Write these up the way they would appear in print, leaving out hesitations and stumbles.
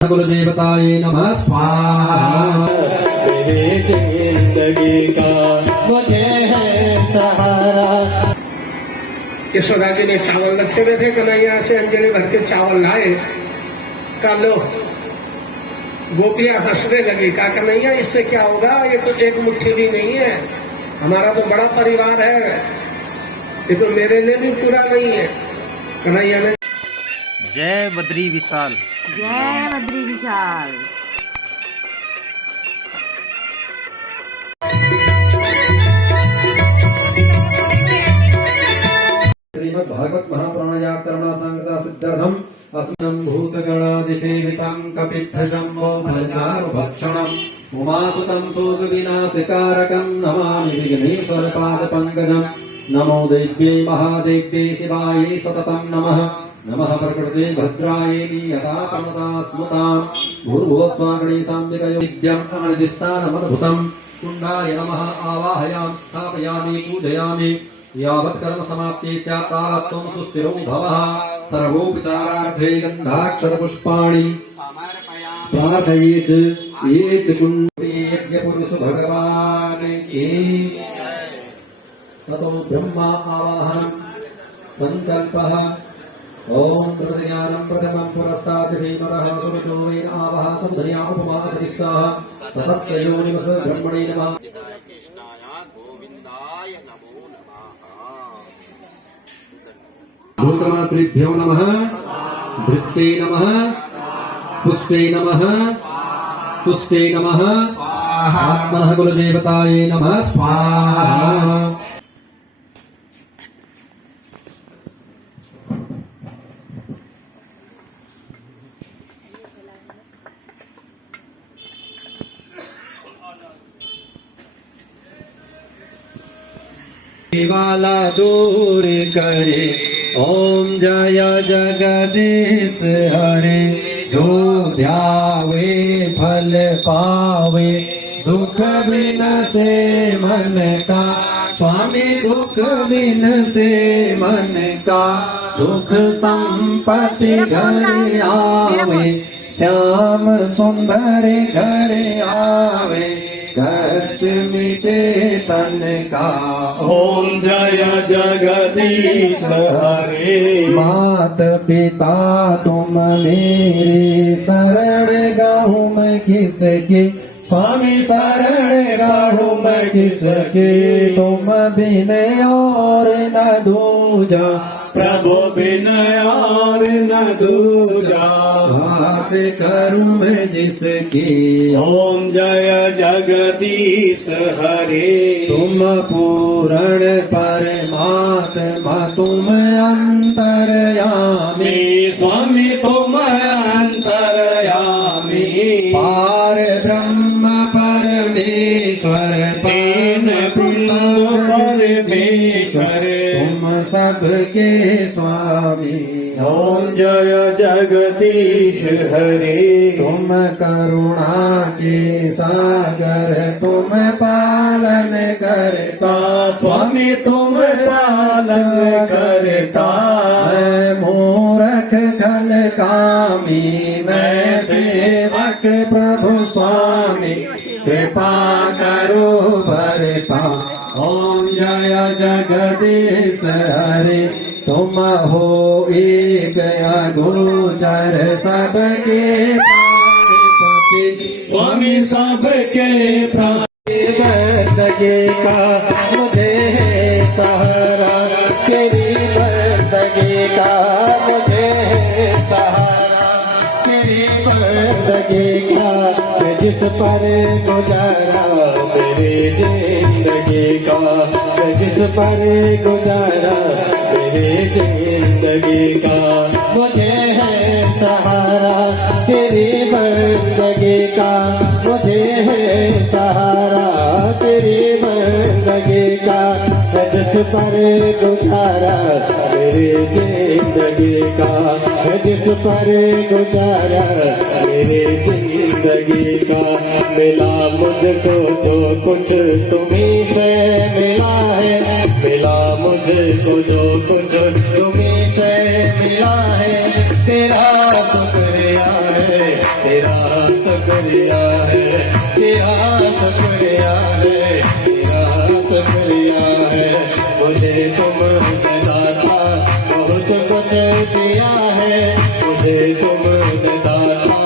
गुरुदेवताय नमः स्वाहा। मेरी जिंदगी का मुझे है सहारा। यशोदा जी ने चावल रखे हुए थे, कन्हैया से अंजलि भर के चावल लाए। का लो, गोपियां हंसने लगी। का कन्हैया इससे क्या होगा, ये तो एक मुट्ठी भी नहीं है, हमारा तो बड़ा परिवार है, ये तो मेरे लिए भी पूरा नहीं है। कन्हैया ने जय बद्री विशाल, जय बद्री विशाल। श्रीमद्भागवत महापुराण करुणा संगता सिद्धार्थम अस्मयं भूतगणादिसेवितं कपित्थजम्बो भजनारुभक्षणम् उमासुतं शोकविनाशकारकं नमामि विघ्नेश्वरपादपङ्कजम्। नमो देव्यै महादेव्यै शिवायै सततं नमः। नमः प्रकृते भद्रायै नियतापमता स्मताम् भूर्भुवस्वागणेशाम्बिकयो दिव्यम् अनिर्दिष्टानमद्भुतम्। कुण्डाय नमः आवाहयामि स्थापयामि पूजयामि। यावत् कर्म समाप्ति स्यात् तावत् त्वं सुस्थिरो भवः। सर्वोपचारार्थे गन्धाक्षरपुष्पाणि प्रार्थयेत्। ये च कुण्डेभ्यपुरुष भगवान् की ततो ब्रह्मा आवाहनं संकल्पः। ओम प्रज्ञानं प्रथमं पुरस्तात् श्रीमतः सुविचोरेण आवाह संधया उपमा सरिष्टाः सतस्य योनिवस ब्रह्मणे नमः। भूतमातृभ्यो नमः। धृत्ते नमः। पुष्टे नमः। पुष्टे नमः। आत्मनः कुलदेवताय नमः स्वाहा। वाला दूर करे। ओम जय जगदीश हरे। जो ध्यावे फल पावे। दुख बिन से मन का स्वामी, दुख बिन से मन का सुख संपत्ति घर आवे। श्याम सुंदर घर आवे। कष्ट मिटे तन का। ओम जय जगदीश हरे। मात पिता तुम मेरे शरण गाहूँ मैं किसके। स्वामी शरण गाहूँ मैं किसके। तुम बिन और न दूजा। प्रभु बिन और न दूजा। घास करूँ मैं जिसकी। ओम जय जगदीश हरे। तुम पूर्ण परमात्मा तुम अंतर्यामी। स्वामी तुम अंतर्यामी। पार ब्रह्म परमेश्वर तीन परमेश्वर तुम सबके स्वामी। ओम जय जगदीश हरे। तुम करुणा के सागर तुम पालन करता। स्वामी तुम पालन करता। मैं मूर्ख खल कामी मैं सेवक प्रभु स्वामी। कृपा करो भरता। ओम जय जगदीश हरे। तुम हो एक गोचर सबके प्राणपति। स्वामी सबके प्राण बंदगी का मुझे है सहारा। तेरी बंदगी का मुझे है सहारा। तेरी बंदगी का जिस पर गुजारा। मेरी जिंदगी का जिस पर गुजारा। मेरी जिंदगी का मुझे है सहारा। तेरी बंदगी का मुझे है सहारा। तेरी बंदगी का जिस पर गुजारा। मेरी जिंदगी का जिस पर गुजारा। मेरी जिंदगी का मिला मुझको जो कुछ तुम्हीं से मिला है। मिला मुझको जो कुछ तुम्हीं से मिला है। तेरा शुक्रिया है। तेरा शुक्रिया है, तेरा शुक्रिया है, तेरा शुक्रिया है। मुझे तुमने दाता बहुत कुछ दिया है, मुझे तुमने दाता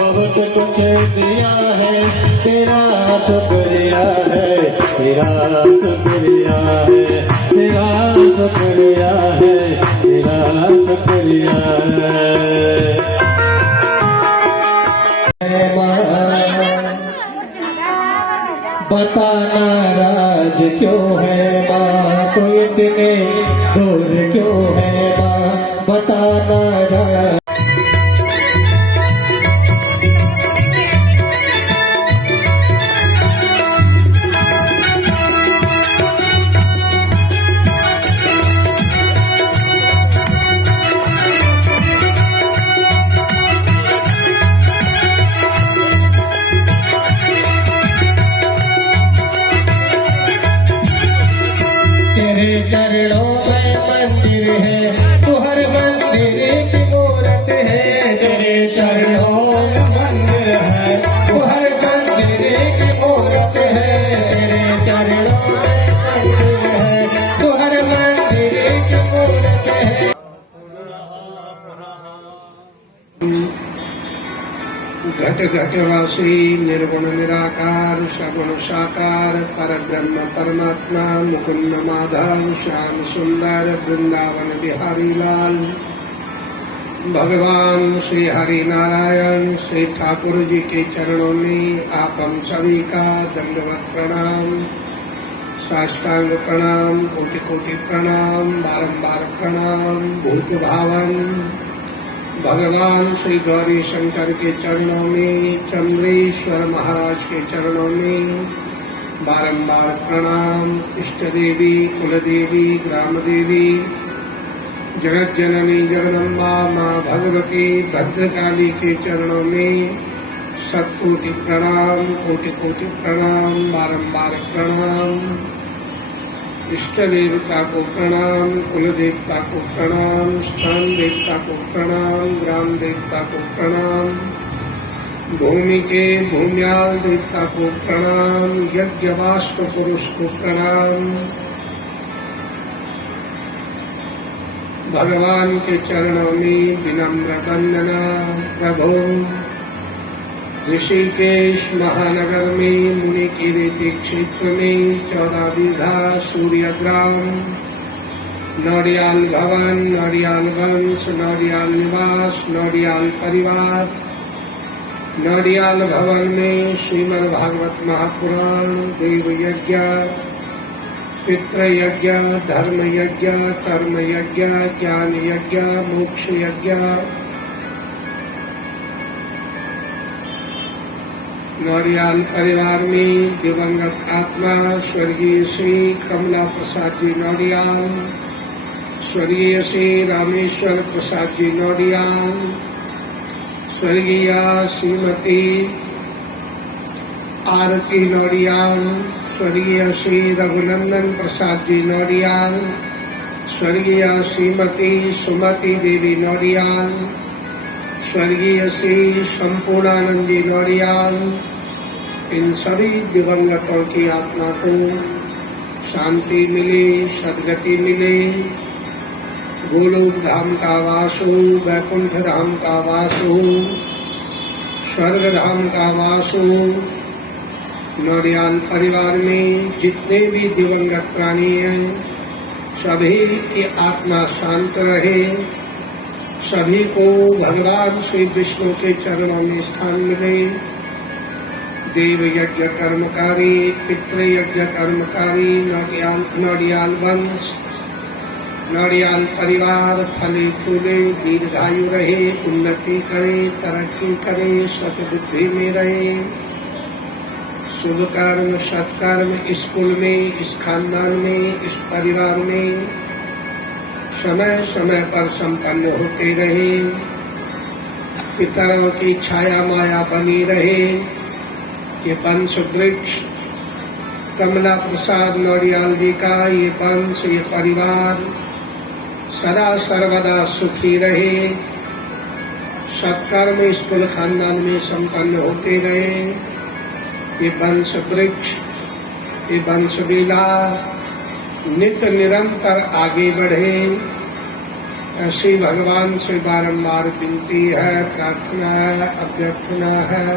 बहुत कुछ दिया है। तेरा शुक्रिया है, तेरा शुक्रिया है, तेरा शुक्रिया है, तेरा शुक्रिया है। बता नाराज क्यों है माँ, तो इतने दूर क्यों है माँ, बता नाराज। तेरे चरणों में मंदिर है, तू हर मंदिर की मूरत है। तेरे चरणों में मंदिर है, तू हर मंदिर की मूरत है। तेरे चरणों में मंदिर है, तू हर मंदिर की मूरत है। घट घटवासी निर्गुण निराकार सगुण साकार परब्रह्म परमात्मा मुकुंद माधव श्याम सुंदर वृंदावन बिहारी लाल भगवान श्री हरि नारायण श्री ठाकुर जी के चरणों में आप हम सभी का दंडवत प्रणाम, साष्टांग प्रणाम, कोटि कोटि प्रणाम, बारंबार प्रणाम। भूत भावन भगवान श्री गौरी शंकर के चरणों में, चंद्रेश्वर महाराज के चरणों में बारंबार प्रणाम। इष्ट देवी, कुल देवी, ग्राम देवी, जगत जननी जगदम्बा माँ भगवती भद्रकाली के चरणों में शतकोटि प्रणाम, कोटि कोटि प्रणाम, बारंबार प्रणाम। इष्ट देवता को प्रणाम, कुल देवता को प्रणाम, स्थान देवता को प्रणाम, ग्राम देवता को प्रणाम, भूमि के भूम्याल देवता को प्रणाम, यज्ञवास्व पुरुष को प्रणाम। भगवान के चरणों में विनम्र वंदना। प्रभु ऋषिकेश महानगर में मुनि की रीति क्षेत्र में 14 बीघा सूर्य ग्राम, नौडियाल भवन, नौडियाल वंश, नौडियाल निवास, नौडियाल परिवार। नौडियाल भवन में श्रीमद् भागवत महापुराण, देव यज्ञ, पितृ यज्ञ, धर्म यज्ञ, कर्म यज्ञ, ज्ञान यज्ञ, मोक्ष यज्ञ। नौडियाल परिवार में दिवंगत आत्मा स्वर्गीय श्री कमला प्रसाद जी नौडियाल, स्वर्गीय श्री रामेश्वर प्रसाद जी नौडियाल, स्वर्गीय श्रीमती आरती नौडियाल, स्वर्गीय श्री रघुनंदन प्रसाद जी नौडियाल, स्वर्गीय श्रीमती सुमति देवी नौडियाल, स्वर्गीय श्री संपूर्णानंद जी नौडियाल। इन सभी दिवंगतों की आत्मा को शांति मिले, सदगति मिले, गोलोक धाम का वास हो, वैकुंठ धाम का वास हो, स्वर्ग धाम का वास हो। नौडियाल परिवार में जितने भी दिवंगत प्राणी हैं, सभी की आत्मा शांत रहे, सभी को भगवान श्री विष्णु के चरणों में स्थान मिले। देव यज्ञ कर्मकारी, पितृ यज्ञ कर्मकारी नौडियाल वंश, नौडियाल परिवार फले फूले, दीर्घायु रहे, उन्नति करे, तरक्की करे, सतबुद्धि में रहे। शुभ कर्म सत्कर्म इस कुल में, इस खानदान में, इस परिवार में समय समय पर संपन्न होते रहे। पितरों की छाया माया बनी रहे। ये वंश वृक्ष कमला प्रसाद नौडियाल जी का ये वंश, ये परिवार सदा सर्वदा सुखी रहे, सत्कर्म इस कुल खानदान में संपन्न होते रहे। ये वंश वृक्ष, ये वंश लीला नित्य निरंतर आगे बढ़े, ऐसी भगवान से बारंबार विनती है, प्रार्थना है, अभ्यर्थना है।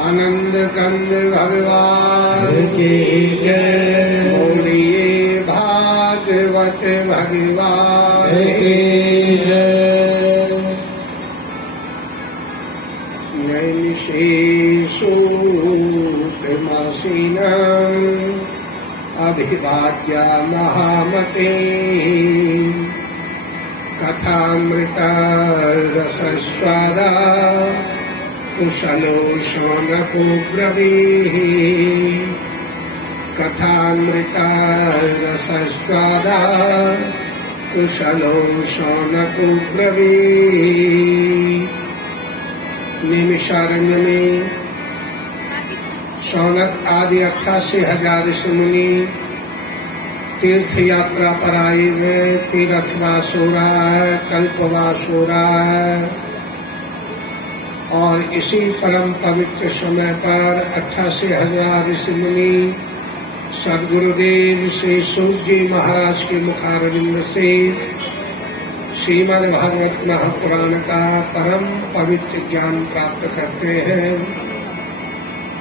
आनंद कंद भगवान की जय। बोलिए भागवत भगवान की जय। सूतमासीनम् अभिवाद्या महामते कथामृता रसस्वादा कुशलो शौनको ब्रवीः। कथामृता रसस्वादा कुशलो शौनको ब्रवीः। निमिषारण्य में शौनक आदि 88,000 ऋषि मुनि तीर्थ यात्रा पर आए हुए। तीर्थवास हो रहा है, कल्पवास हो रहा है, और इसी परम पवित्र समय पर 88,000 ऋषि मुनि सद्गुरुदेव श्री सूत जी महाराज के मुखारविंद से श्रीमद् भागवत महापुराण का परम पवित्र ज्ञान प्राप्त करते हैं।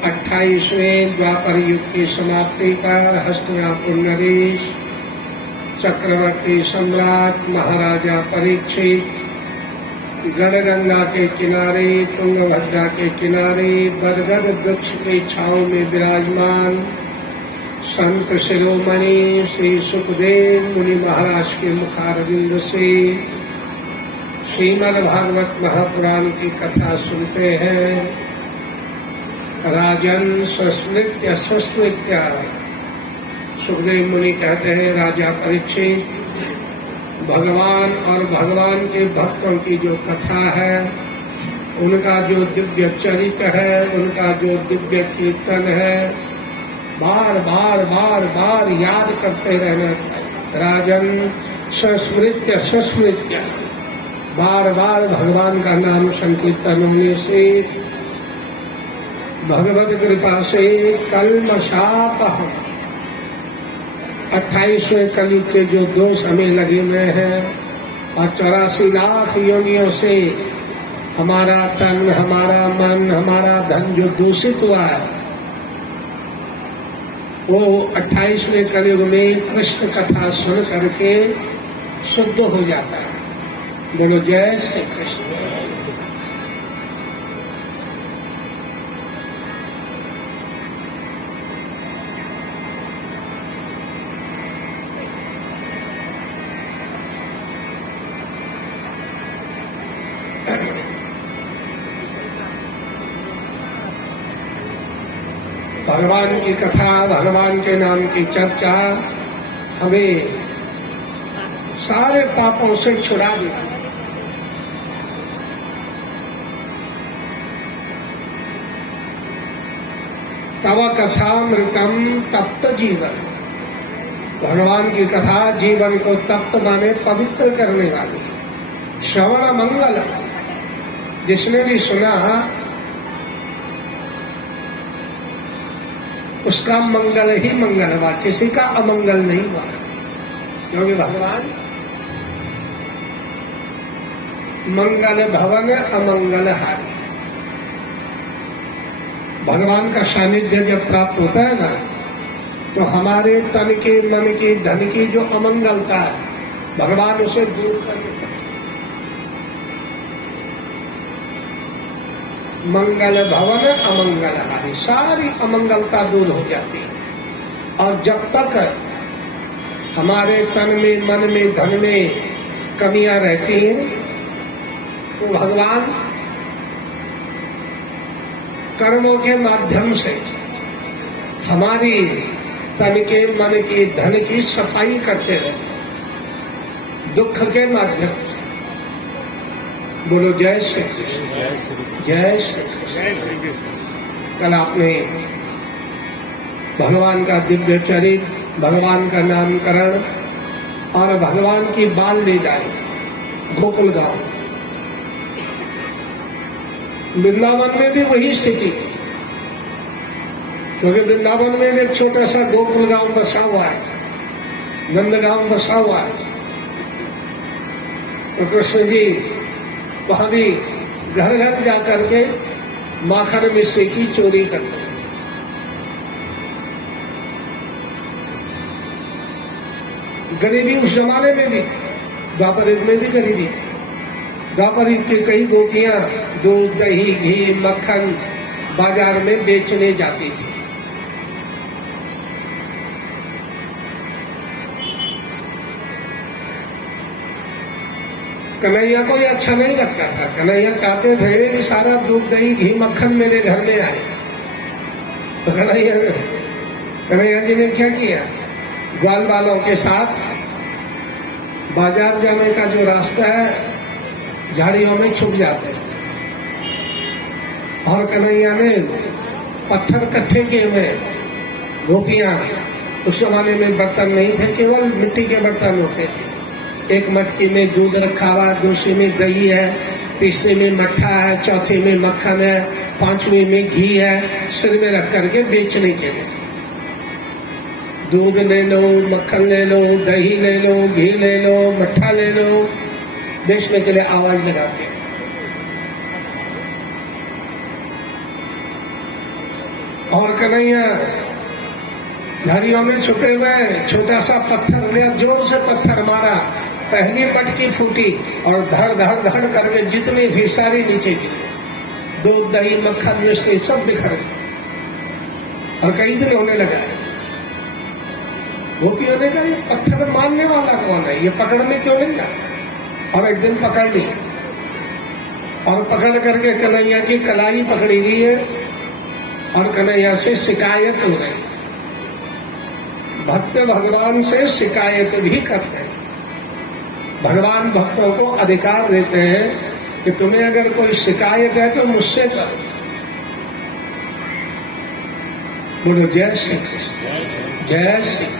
28वें द्वापर युग की समाप्ति पर हस्तिनापुर नरेश चक्रवर्ती सम्राट महाराजा परीक्षित गणगंगा के किनारे, तुंगभद्रा के किनारे बरगद वृक्ष की छांव में विराजमान संत शिरोमणि श्री सुखदेव मुनि महाराज के मुखारविंद से श्रीमद् भागवत महापुराण की कथा सुनते हैं। राजन सस्मृत्य सस्मृत्य सुखदेव मुनि कहते हैं, राजा परीक्षित, भगवान और भगवान के भक्तों की जो कथा है, उनका जो दिव्य चरित्र है, उनका जो दिव्य कीर्तन है, बार बार बार बार याद करते रहना चाहिए। राजन सस्मृत्य सस्मृत्य, बार बार भगवान का नाम संकीर्तन होने से, भगवत कृपा से कल्मषाप 28वें कलयुग के जो दोष हमें लगे हुए हैं और 84 लाख योनियों से हमारा तन, हमारा मन, हमारा धन जो दूषित हुआ है, वो 28वें कलयुग में कृष्ण कथा सुन करके शुद्ध हो जाता है। बोलो जय श्री कृष्ण। भगवान की कथा, भगवान के नाम की चर्चा हमें सारे पापों से छुड़ा देती। तव कथामृतम तप्त जीवन, भगवान की कथा जीवन को तप्त माने पवित्र करने वाली। श्रवण मंगल, जिसने भी सुना उसका मंगल ही मंगल हुआ, किसी का अमंगल नहीं हुआ, क्योंकि भगवान मंगल भवन अमंगल हारी। भगवान का सानिध्य जब प्राप्त होता है ना, तो हमारे तन के, मन की, धन की जो अमंगलता है, भगवान उसे दूर कर देता है। मंगल भवन अमंगल हारी, सारी अमंगलता दूर हो जाती है। और जब तक हमारे तन में, मन में, धन में कमियां रहती हैं, तो भगवान कर्मों के माध्यम से हमारी तन के, मन की, धन की सफाई करते रहते, दुख के माध्यम से। बोलो जय श्री कृष्ण, जय श्री कृष्ण। कल आपने भगवान का दिव्य चरित्र, भगवान का नामकरण और भगवान की बाल ले जाए गोकुल गांव, वृंदावन में भी वही स्थिति, क्योंकि वृंदावन में एक छोटा सा गोकुल गांव बसा हुआ है, नंदगांव बसा हुआ है। तो कृष्ण जी वहां भी घर घर जाकर के माखन मिश्री की चोरी करते हैं। गरीबी उस जमाने में भी, द्वापर युग में भी गरीबी। द्वापर युग की कई गोपियां दूध, दही, घी, मक्खन बाजार में बेचने जाती थी। कन्हैया को ये अच्छा नहीं लगता था। कन्हैया चाहते थे कि सारा दूध, दही, घी, मक्खन मेरे घर में आए। तो कन्हैया जी ने क्या किया, ग्वाल वालों के साथ बाजार जाने का जो रास्ता है झाड़ियों में छुप जाते हैं। और कन्हैया ने पत्थर इकट्ठे किए हुए, गोपियां उस जमाने में बर्तन नहीं थे, केवल मिट्टी के बर्तन होते थे। एक मटकी में दूध रखा हुआ, दूसरी में दही है, तीसरे में मट्ठा है, चौथे में मक्खन है, पांचवी में घी है, सिर में रख करके बेचने के लिए। दूध ले लो, मक्खन ले लो, दही ले लो, घी ले लो, मट्ठा ले लो, बेचने के लिए आवाज लगाते। और कन्हैया झाड़ियों में छुपे हुए छोटा सा पत्थर लिया, जोर से पत्थर मारा, पहली मटकी फूटी और धड़ धड़ धड़ करके जितनी थी सारी नीचे गिरी। दूध, दही, मक्खन, मिश्री सब बिखर गए। और कई दिन होने लगा। गोपियों ने कहा ये पत्थर मारने वाला कौन है, ये पकड़ने क्यों नहीं जाता। और एक दिन पकड़ ली और पकड़ करके कन्हैया की कलाई पकड़ी हुई है और कन्हैया से शिकायत हो रही। भक्त भगवान से शिकायत भी करते हैं। भगवान भक्तों को अधिकार देते हैं कि तुम्हें अगर कोई शिकायत है तो मुझसे करो। बोलो जय श्री कृष्ण, जय श्री कृष्ण।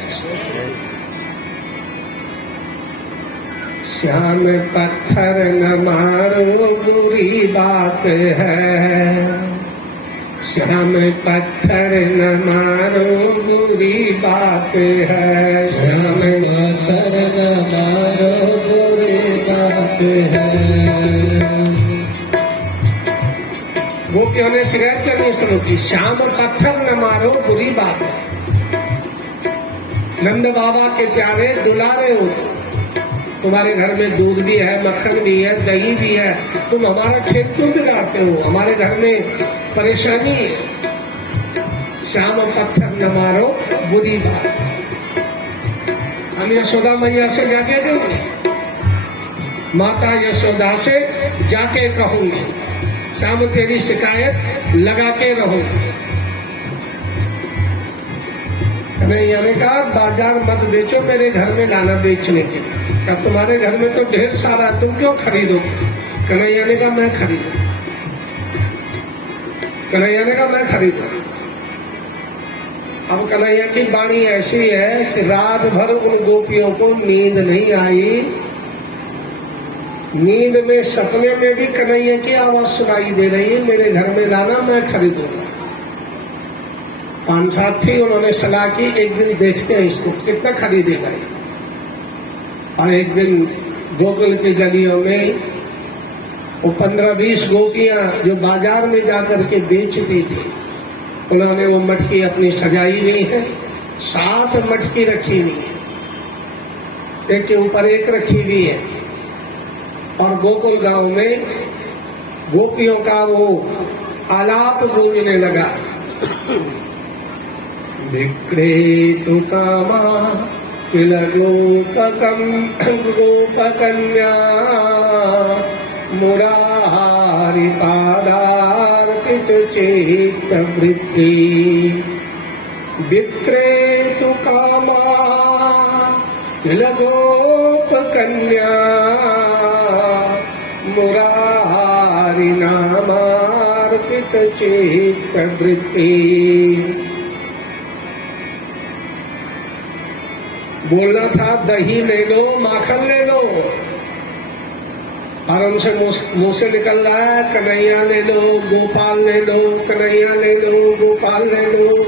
श्याम पत्थर न मारो बुरी बात है, श्याम पत्थर न मारो बुरी बात है, श्याम पत्थर न मारो बुरी बात है। गोपियों ने शिकायत करनी शुरू की, श्याम पत्थर न मारो बुरी बात है। नंद बाबा के प्यारे दुलारे हो, तुम्हारे घर में दूध भी है, मक्खन भी है, दही भी है, तुम हमारा खेत क्यों बिगाड़ते हो, हमारे घर में परेशानी है। श्याम पत्थर न मारो बुरी बात। हम यशोदा मैया से जाके कहेंगे, माता यशोदा से जाके कहूंगी, श्याम तेरी शिकायत लगा के रहूंगी। कन्हैया ने कहा बाजार मत बेचो, मेरे घर में लाना बेचने के लिए। क्या तुम्हारे घर में तो ढेर सारा, तुम क्यों खरीदोगे। कन्हैया ने कहा मैं खरीदू। कन्हैया ने कहा मैं खरीदू। अब कन्हैया की वाणी ऐसी है कि रात भर उन गोपियों को नींद नहीं आई। नींद में, सपने में भी कन्हैया की आवाज सुनाई दे रही है, मेरे घर में लाना मैं खरीदूंगा। 5 साथ थी, उन्होंने सलाह की एक दिन देखते हैं इसको कितना खरीदेगा। और एक दिन गोकुल की गलियों में वो 15-20 गोपियां जो बाजार में जाकर के बेचती थी, उन्होंने वो मटकी अपनी सजाई हुई है, 7 मटकी रखी हुई है, एक के ऊपर एक रखी हुई है। और गोकुल गांव में गोपियों का वो आलाप गूंजने लगा, विक्रेतु कामा किल गोपकन्या मुरारी पादार्पित चित्तवृत्ति। विक्रेतु कामा किल गोपकन्या मुरारी नामार्पित चित्तवृत्ति। बोलना था दही ले लो, माखन ले लो, और उनसे मुंह से निकल रहा है कन्हैया ले लो, गोपाल ले लो, कन्हैया ले लो, गोपाल ले लो।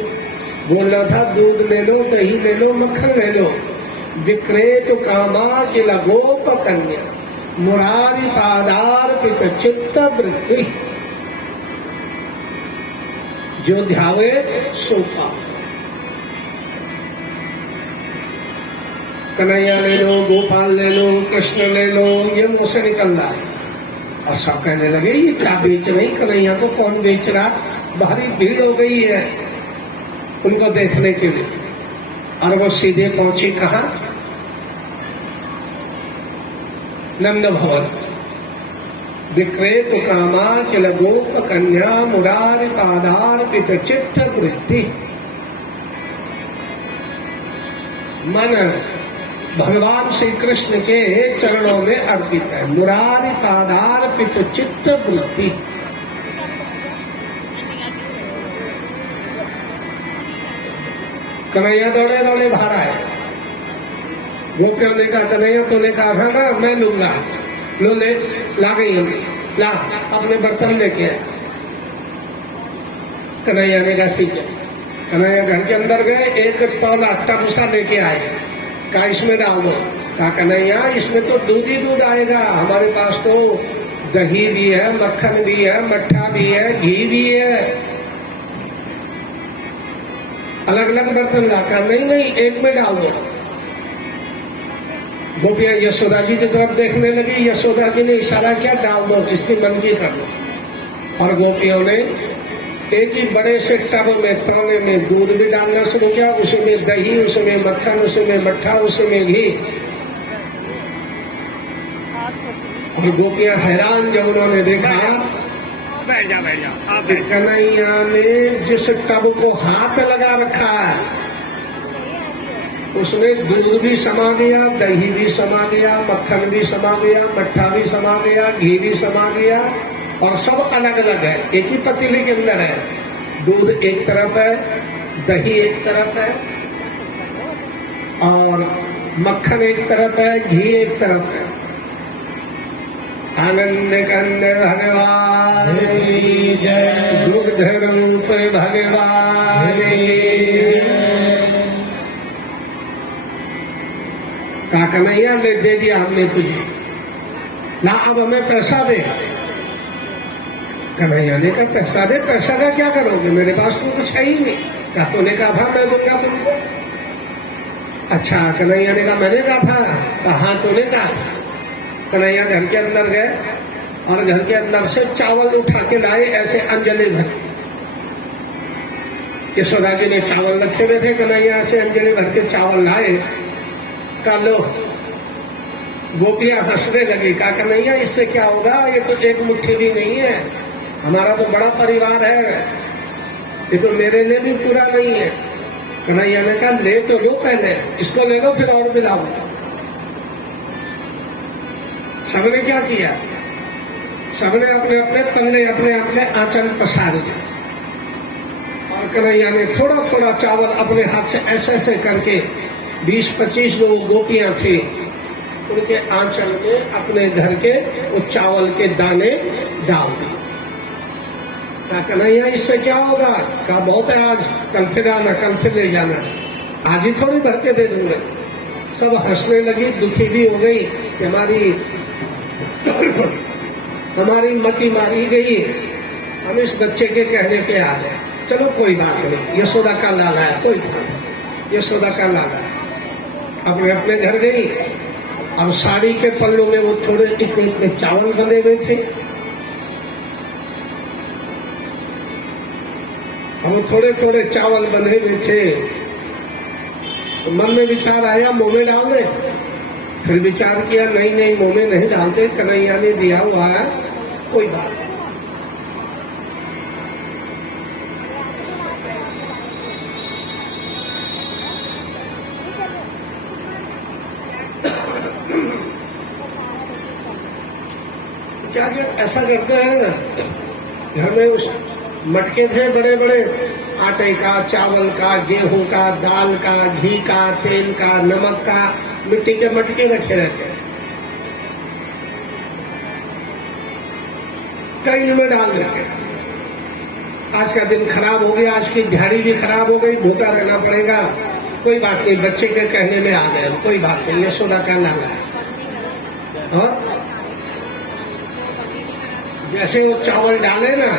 बोलना था दूध ले लो, दही ले लो, मक्खन ले लो। विक्रेत कामा किल गोप कन्या मुरारी पादार पित चित्त वृत्ति, जो ध्यावे सो पावे। कन्हैया ले लो, गोपाल ले लो, कृष्ण ले लो, ये मुंह से निकल रहा है। और सब कहने लगे ये क्या बेच रही, कन्हैया को कौन बेच रहा। भारी भीड़ हो गई है उनको देखने के लिए। और वो सीधे पहुंची कहा, नंद भवन। विक्रेत कामा किल गोप कन्या मुरारी पादार पित चित्त वृत्ति। मन भगवान श्री कृष्ण के चरणों में अर्पित है। मुरारी पादार पित चित्त वृत्ति। कन्हैया दौड़े दौड़े बाहर आए। गोपियों ने कहा कन्हैया तूने कहा था ना मैं लूंगा, लो ले, ला गई हमने, ला अपने बर्तन लेके आए। कन्हैया ने कहा ठीक है। कन्हैया घर के अंदर गए, एक तौला आटा भूसा लेके आए। कहा इसमें डाल दो। कहा कन्हैया इसमें तो दूध ही दूध आएगा, हमारे पास तो दही भी है, मक्खन भी है, मट्ठा भी है, घी भी है। अलग अलग बर्तन लाकर, नहीं नहीं एक में डाल दो। गोपियां यशोदा जी की तरफ देखने लगी। यशोदा जी ने इशारा किया डाल दो, इसकी मंगी कर दो। और गोपियों ने एक ही बड़े से टब में तौले में दूध भी डालना शुरू किया, उसमें दही, उसमें मक्खन, उसमें मट्ठा, उसमें घी। और गोपियां हैरान जब उन्होंने देखा कि कन्हैया ने जिस टब को हाथ लगा रखा है उसमें दूध भी समा गया, दही भी समा गया, मक्खन भी समा गया, मट्ठा भी समा गया, घी भी समा गया। और सब अलग अलग है, एक ही पतीले के अंदर है। दूध एक तरफ है, दही एक तरफ है, और मक्खन एक तरफ है, घी एक तरफ है। आनंद कंद भगवान की जय, दुग्ध रूप भगवान का। कन्हैया ले दे दिया हमने तुझे, ना अब हमें पैसा दे। कन्हैया ने कहा पैसा दे, पैसा का क्या करोगे, मेरे पास तो कुछ है ही नहीं। क्या तूने कहा था मैं दूंगा तुमको। अच्छा कन्हैया ने कहा मैंने कहा था। हाँ तूने कहा था। कन्हैया घर के अंदर गए और घर के अंदर से चावल उठा के लाए, ऐसे अंजलि भर। यशोदा जी ने चावल रखे हुए थे, कन्हैया से अंजलि भर के चावल लाए। का लो। गोपियां हंसने लगी। कहा कन्हैया इससे क्या होगा, ये तो एक मुट्ठी भी नहीं है, हमारा तो बड़ा परिवार है, ये तो मेरे लिए भी पूरा नहीं है। कन्हैया ने कहा ले तो लो, पहले इसको ले लो फिर और मिलाओ। सबने क्या किया, सबने अपने अपने पल्ले, अपने अपने आंचल पसार दिए। और कन्हैया ने थोड़ा थोड़ा चावल अपने हाथ से ऐसे ऐसे करके 20-25 लोग गोपियां थे, उनके आंचल में अपने घर के वो चावल के दाने डाल दिए। कन्हैया इससे क्या होगा। कहा बहुत है, आज कल फिर आना, कल फिर ले जाना, आज ही थोड़ी भर के दे दूंगे। सब हंसने लगी, दुखी भी हो गई कि हमारी मती मारी गई, हम इस बच्चे के कहने पे आ गए। चलो कोई बात नहीं, यशोदा का लाला है, कोई बात नहीं, यशोदा का लाला है। अपने अपने घर गई और साड़ी के पल्लों में वो थोड़े इतने इतने चावल बंधे हुए थे। और थोड़े थोड़े चावल बंधे हुए थे, तो मन में विचार आया मुंह में डाल दे। फिर विचार किया नहीं नहीं, मुंह में नहीं डालते, कन्हैया ने दिया हुआ है, कोई बात नहीं। क्या ऐसा करते हैं ना, घर में उस मटके थे बड़े बड़े, आटे का, चावल का, गेहूं का, दाल का, घी का, तेल का, नमक का, मिट्टी के मटके रखे रहते हैं। कई में डाल देते हैं। आज का दिन खराब हो गया, आज की दिहाड़ी भी खराब हो गई, भूखा रहना पड़ेगा। कोई बात नहीं, बच्चे के कहने में आ गए, कोई बात नहीं, यशोदा का नाला है। और जैसे वो चावल डाले ना,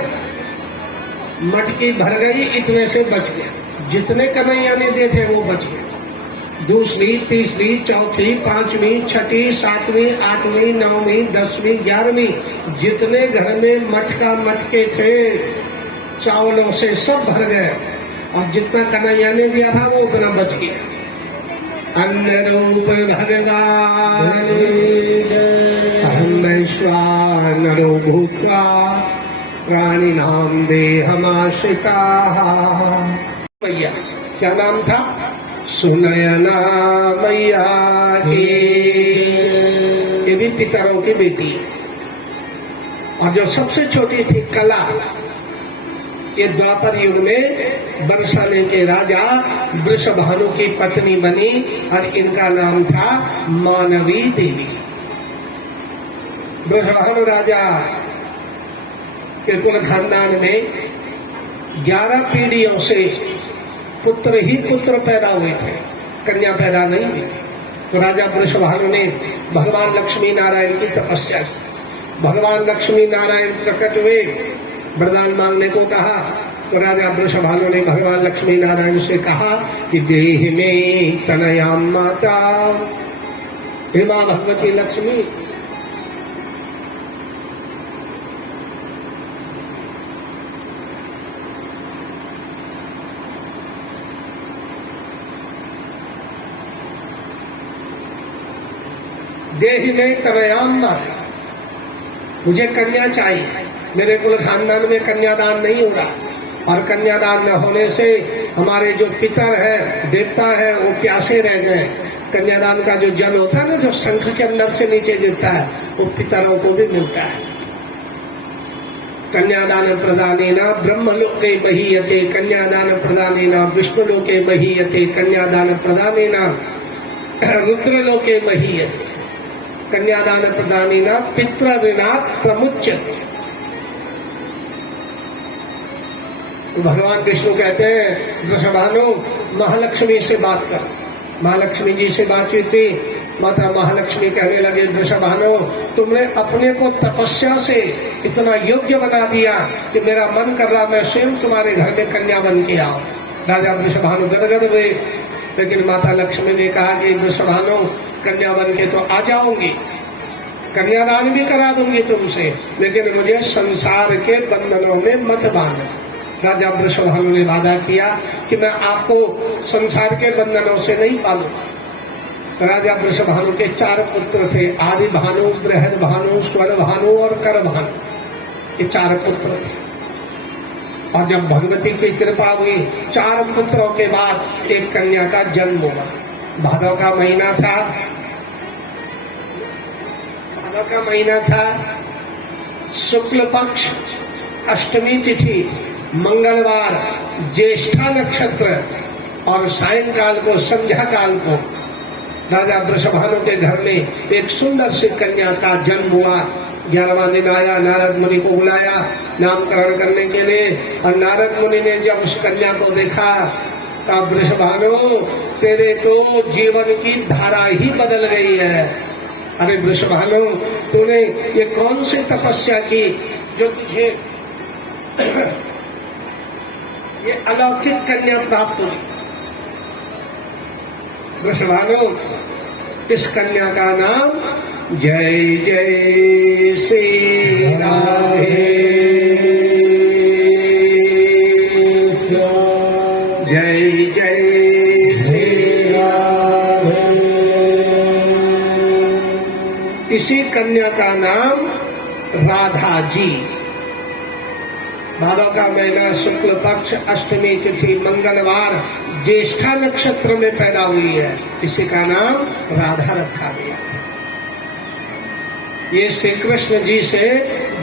मटकी भर गई, इतने से बच गया। जितने कन्हैया ने दिए थे वो बच गए। दूसरी, तीसरी, चौथी, पांचवी, छठी, सातवीं, आठवीं, नौवीं, 10वीं, 11वीं, जितने घर में मटके थे चावलों से सब भर गए। और जितना कन्हैया ने दिया था वो उतना बच गया। अन्न रूप भगवान अहम वैश्वानरो भूत्वा प्राणी नाम देहमाश्रिता। भैया क्या नाम था? सुनयना मैया की। ये भी पितरों की बेटी है। और जो सबसे छोटी थी कला, ये द्वापर युग में बरसाने के राजा वृषभानु की पत्नी बनी और इनका नाम था मानवी देवी। वृषभानु राजा के कुल खानदान में 11 पीढ़ियों से पुत्र ही पुत्र पैदा हुए थे, कन्या पैदा नहीं हुई। तो राजा वृषभानु ने भगवान लक्ष्मी नारायण की तपस्या की। भगवान लक्ष्मी नारायण प्रकट हुए, वरदान मांगने को कहा। तो राजा वृषभानु ने भगवान लक्ष्मी नारायण से कहा कि देहि में तनयाम माता, हे मां भगवती लक्ष्मी, देहि में तनयाम माता, मुझे कन्या चाहिए। मेरे कुल खानदान में कन्यादान नहीं हो रहा, और कन्यादान न होने से हमारे जो पितर है, देवता है, वो प्यासे रह गए। कन्यादान का जो जल होता है ना, जो शंख के अंदर से नीचे गिरता है, वो पितरों को भी मिलता है। कन्यादान प्रदानेन ब्रह्मलोके महीयते, कन्यादान प्रदानेन विष्णुलोके महीयते, कन्यादान प्रदानेन रुद्रलोके महीयते, कन्यादान प्रदानेन पितृऋणात् प्रमुच्यते। तो भगवान विष्णु कहते हैं वृषभानु, महालक्ष्मी से बात कर। महालक्ष्मी जी से बातचीत हुई। माता महालक्ष्मी कहने लगे, वृषभानु, तुमने अपने को तपस्या से इतना योग्य बना दिया कि मेरा मन कर रहा मैं स्वयं तुम्हारे घर में कन्या बन के आऊं। राजा वृषभानु गदगद हुए, लेकिन माता लक्ष्मी ने कहा कि वृषभानु, कन्या बन के तो आ जाऊंगी, कन्यादान भी करा दूंगी तुमसे, लेकिन मुझे संसार के बंधनों में मत बांधो। राजा वृषभानु ने वादा किया कि मैं आपको संसार के बंधनों से नहीं पालूंगा। राजा वृषभानु के 4 पुत्र थे, आदि भानु, बृहद भानु, स्वर भानु और कर भानु, ये 4 पुत्र थे। और जब भगवती की कृपा हुई, 4 पुत्रों के बाद एक कन्या का जन्म हुआ। भादव का महीना था, भादव का महीना था, शुक्ल पक्ष, अष्टमी तिथि, मंगलवार, ज्येष्ठा नक्षत्र, और सायंकाल को, संध्या काल को राजा वृषभानु के घर में एक सुंदर सी कन्या का जन्म हुआ। 11वां दिन आया, नारद मुनि को बुलाया नामकरण करने के लिए। और नारद मुनि ने जब उस कन्या को देखा, कहा, वृषभानु, तेरे तो जीवन की धारा ही बदल गई है। अरे वृषभानु, तूने ये कौन सी तपस्या की जो तुझे ये अलौकिक कन्या प्राप्त हुई? वृषभानु, इस कन्या का नाम जय जय श्री राधे, जय जय श्री राधे। इसी कन्या का नाम राधा जी। भादव का महीना, शुक्ल पक्ष, अष्टमी तिथि, मंगलवार, ज्येष्ठा नक्षत्र में पैदा हुई है। इसी का नाम राधा रखा गया। ये श्री कृष्ण जी से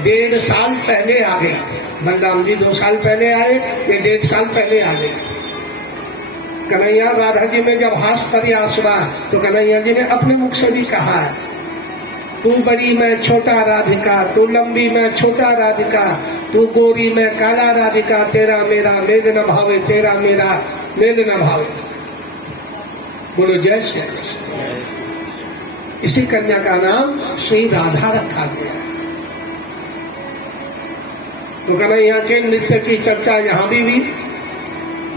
1.5 साल पहले आ गई। बलराम जी 2 साल पहले आए, ये 1.5 साल पहले आ गए। कन्हैया राधा जी में जब हास प्रयास हुआ तो कन्हैया जी ने अपने मुख से भी कहा है तू बड़ी मैं छोटा राधिका, तू लंबी मैं छोटा राधिका, तू गोरी मैं काला राधिका, तेरा मेरा मेल न भावे, तेरा मेरा मेल न भावे। बोलो जय श्री कृष्ण। इसी कन्या का नाम श्री राधा रखा गया। तो कन्हैया के नृत्य की चर्चा यहाँ भी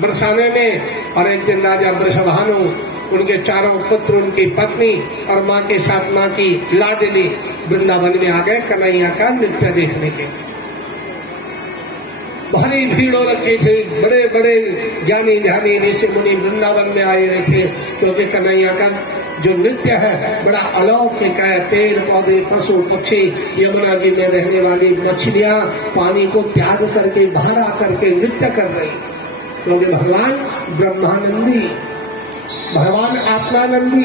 बरसाने में। और एक दिन राजा वृषभानु, उनके चारों पुत्र, उनकी पत्नी और माँ के साथ माँ की लाडली वृंदावन में आ गए कन्हैया का नृत्य देखने के। भारी भीड़ हो रखी थी, बड़े बड़े ज्ञानी ध्यानी ऋषि मुनि वृंदावन में आए हुए थे, क्योंकि कन्हैया का जो नृत्य है बड़ा अलौकिक है। पेड़ पौधे, पशु पक्षी, यमुना जी में रहने वाली मछलियां पानी को त्याग करके बाहर आकर के नृत्य कर रही, क्योंकि भगवान ब्रह्मानंदी, भगवान आत्मानंदी,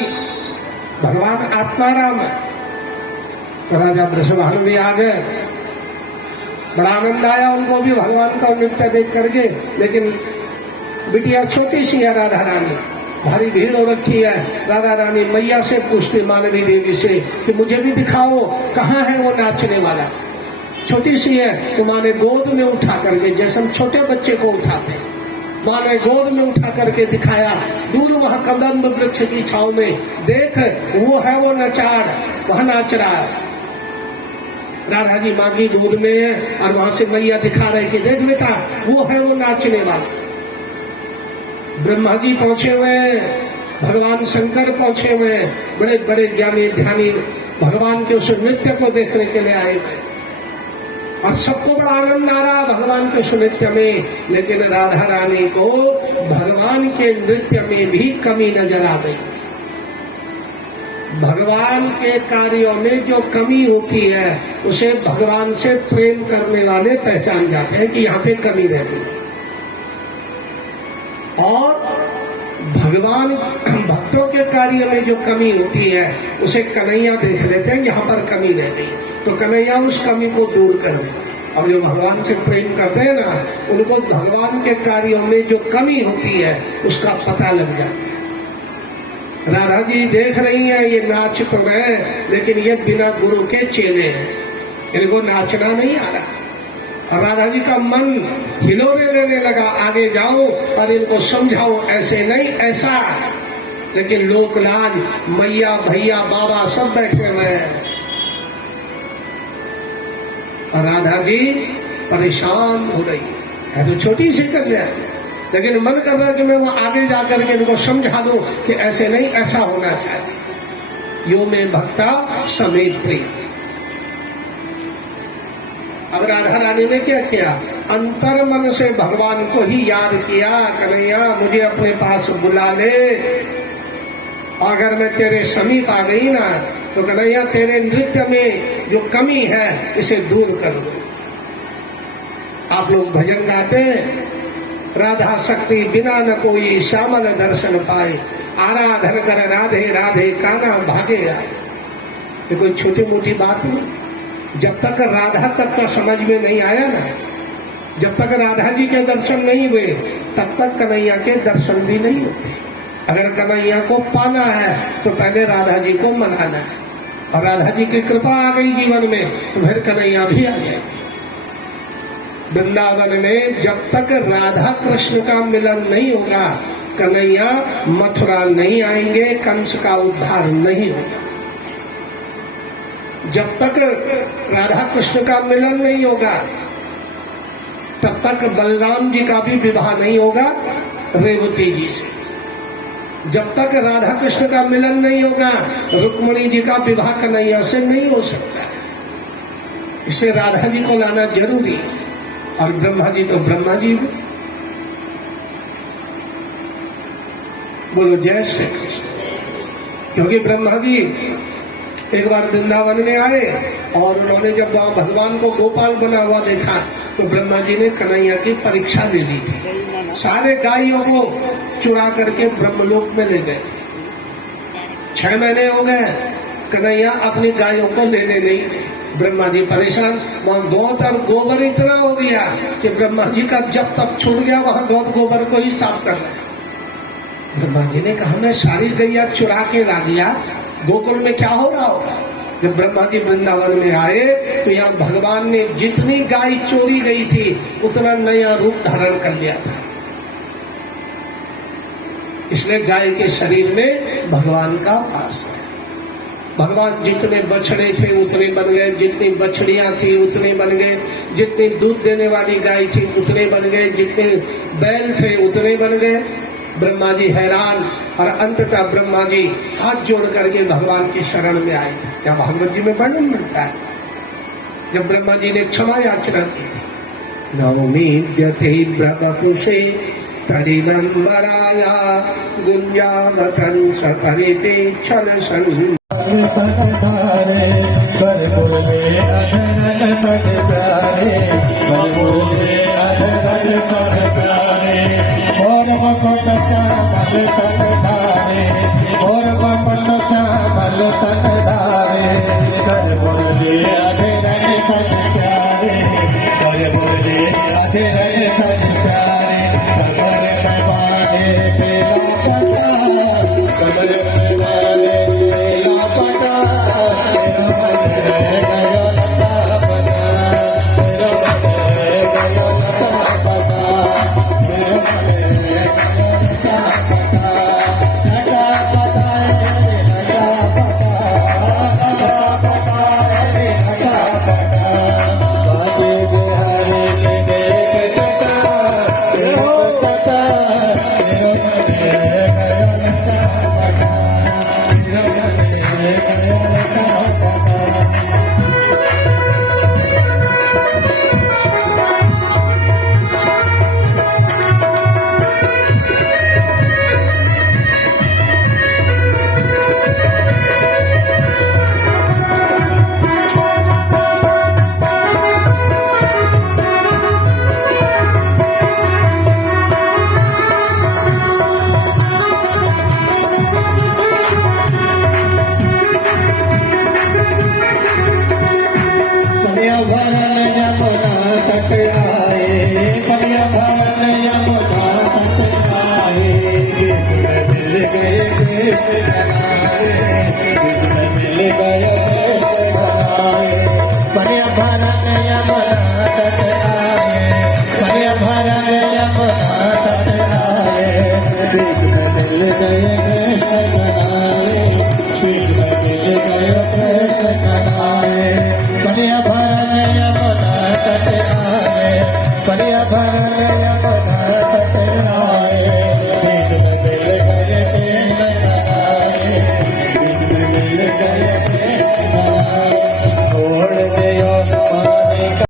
भगवान आत्माराम। तो राजा वृषभानु भी आ गए, बड़ा आनंद आया उनको भी भगवान का नृत्य देख करके। लेकिन बिटिया छोटी सी है राधा रानी, भारी भीड़ हो रखी है। राधा रानी मैया से पूछती, मानवी देवी से, कि मुझे भी दिखाओ कहाँ है वो नाचने वाला। छोटी सी है तो माँ ने गोद में उठा करके, जैसे हम छोटे बच्चे को उठाते हैं, माँ ने गोद में उठा करके दिखाया। दूर वहाँ कदम्ब वृक्ष की छाव में, देख वो है वो नचाड़, वह नाच रहा है। राधा जी माँ की गोद में है और वहां से मैया दिखा रहे कि देख बेटा वो है वो नाचने वाला। ब्रह्मा जी पहुंचे हुए, भगवान शंकर पहुंचे हुए, बड़े बड़े ज्ञानी ध्यानी भगवान के उस नृत्य को देखने के लिए आए हुए, और सबको बड़ा आनंद आ रहा भगवान के उस नृत्य में। लेकिन राधा रानी को भगवान के नृत्य में भी कमी नजर आ गई। भगवान के कार्यों में जो कमी होती है उसे भगवान से प्रेम करने वाले पहचान जाते हैं कि यहाँ पे कमी रहती है। और भगवान भक्तों के कार्य में जो कमी होती है उसे कन्हैया देख लेते हैं, यहाँ पर कमी रह गई, तो कन्हैया उस कमी को दूर कर दे। और जो भगवान से प्रेम करते हैं ना, उनको भगवान के कार्यों में जो कमी होती है उसका पता लग जाता है। राधा जी देख रही है ये नाच तो है, लेकिन ये बिना गुरु के चेले हैं, इनको नाचना नहीं आ रहा। और राधा जी का मन हिलोरे लेने लगा, आगे जाओ और इनको समझाओ, ऐसे नहीं ऐसा। लेकिन लोक लाज, मैया भैया बाबा सब बैठे हुए हैं और राधा जी परेशान हो रही है। तो छोटी सी कन्या, लेकिन मन कर रहा है कि मैं वो आगे जाकर के इनको समझा दूं कि ऐसे नहीं ऐसा होना चाहिए। यो में भक्ता समेत प्रिय। अब राधा रानी ने क्या किया, अंतर मन से भगवान को ही याद किया, कन्हैया मुझे अपने पास बुला ले, अगर मैं तेरे समीप आ गई ना तो कन्हैया तेरे नृत्य में जो कमी है इसे दूर कर दो। आप लोग भजन गाते हैं, राधा शक्ति बिना न कोई श्यामल दर्शन पाए, आराधन कर राधे राधे काना भागे आए। ये कोई छोटी मोटी बात नहीं। जब तक राधा तक का समझ में नहीं आया ना, जब तक राधा जी के दर्शन नहीं हुए, तब तक कन्हैया के दर्शन भी नहीं होते। अगर कन्हैया को पाना है तो पहले राधा जी को मनाना है, और राधा जी की कृपा आ गई जीवन में तो फिर कन्हैया भी आ गया। वृंदावन में जब तक राधा कृष्ण का मिलन नहीं होगा, कन्हैया मथुरा नहीं आएंगे, कंस का उद्धार नहीं होगा। जब तक राधा कृष्ण का मिलन नहीं होगा, तब तक बलराम जी का भी विवाह नहीं होगा रेवती जी से। जब तक राधा कृष्ण का मिलन नहीं होगा, रुक्मिणी जी का विवाह कन्हैया से नहीं हो सकता। इससे राधा जी को लाना जरूरी है। और ब्रह्मा जी तो ब्रह्मा जी भी। बोलो जय श्री कृष्ण। क्योंकि ब्रह्मा जी एक बार वृंदावन में आए और उन्होंने जब भगवान को गोपाल बना हुआ देखा तो ब्रह्मा जी ने कन्हैया की परीक्षा ले ली थी। सारे गायों को चुरा करके ब्रह्मलोक में ले गए। 6 महीने हो गए, कन्हैया अपनी गायों को लेने नहीं गए। ब्रह्मा जी परेशान, वहां दूध और गोबर इतना हो गया कि ब्रह्मा जी का जब तक छूट गया वहां दूध गोबर को ही साफ कर रहे। ब्रह्मा जी ने कहा मैं सारी गैया चुरा के ला दिया, गोकुल में क्या हो रहा होगा। जब ब्रह्मा जी वृंदावन में आए तो यहाँ भगवान ने जितनी गाय चोरी गई थी उतना नया रूप धारण कर लिया था। इसलिए गाय के शरीर में भगवान का वास है। भगवान जितने बछड़े थे उतने बन गए, जितनी बछड़ियां थी उतने बन गए, जितनी दूध देने वाली गाय थी उतने बन गए, जितने बैल थे उतने बन गए। ब्रह्मा जी हैरान, और अंततः ब्रह्मा जी हाथ जोड़ करके भगवान की शरण में आए। क्या भागवत जी में वर्णन मिलता है जब ब्रह्मा जी ने क्षमा याचना की थी। नवमी व्यथे ब्रह्मपुषे तडिदंबराया गुंजावतन सपरिते छल सन गए